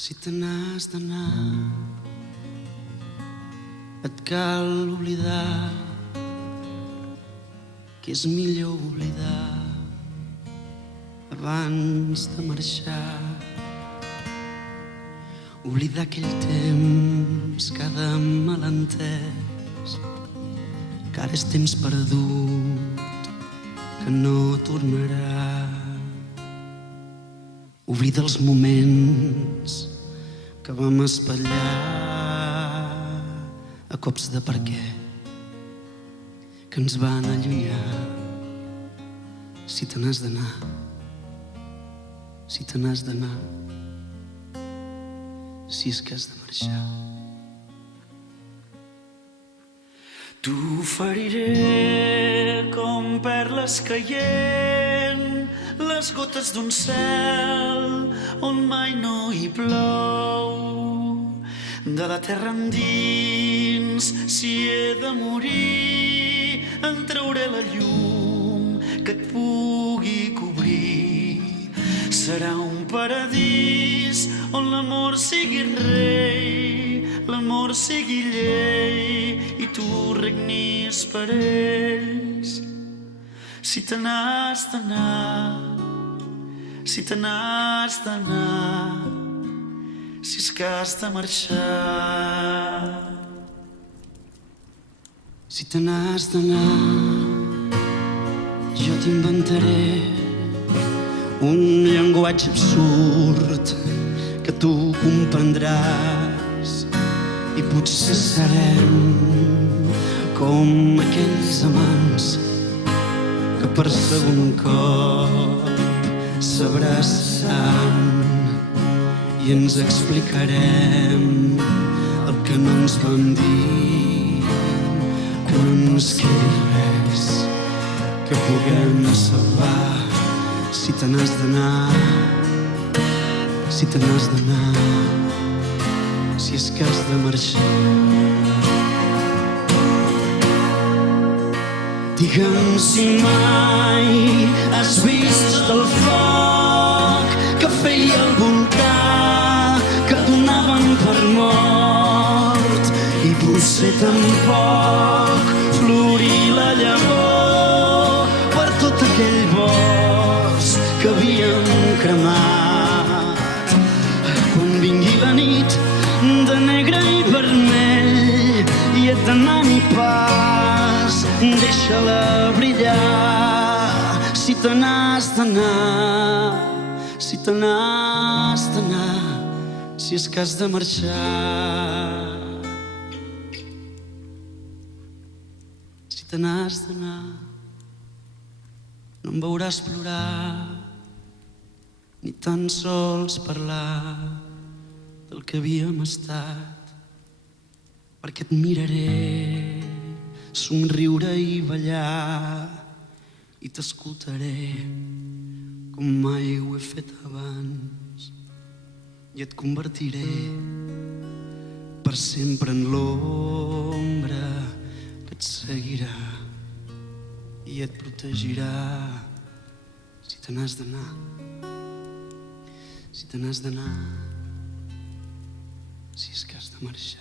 Si te n'has d'anar, et cal oblidar que és millor oblidar abans de marxar. Oblidar aquell temps, cada malentès, que ara és temps perdut, que no tornarà. Oblida els moments que vam espatllar a cops de per què, que ens van allunyar. Si te n'has d'anar, si te n'has d'anar, si és que has de marxar. T'oferiré com perles caient, les gotes d'un cel on mai no hi plou. De la terra endins, si he de morir, en trauré la llum que et pugui cobrir. Serà un paradís on l'amor sigui rei, l'amor sigui llei i tu regnis per ells. Si te n'has d'anar, si te n'has d'anar, si és que has de marxar. Si te n'has d'anar, jo t'inventaré un llenguatge absurd que tu comprendràs i potser serem com aquells amants que per segon cop s'abraçaran i ens explicarem el que no ens van dir, que no ens quedi res que puguem salvar. Si te n'has d'anar, si te n'has d'anar, si és que has de marxar. Digue'm si mai has vist el foc que feia el volcà, que donaven per mort, i potser tampoc florir la llavor per tot aquell bosc que havíem cremat. Quan vingui la nit de negre i vermell i et demani pas, deixa-la brillar. Si te n'has d'anar, si te n'has d'anar, si és que has de marxar. Si te n'has d'anar, no em veuràs plorar, ni tan sols parlar del que havíem estat, perquè et miraré somriure i ballar i t'escoltaré com mai ho he fet abans i et convertiré per sempre en l'ombra que et seguirà i et protegirà. Si te n'has d'anar, si te n'has d'anar, si és que has de marxar.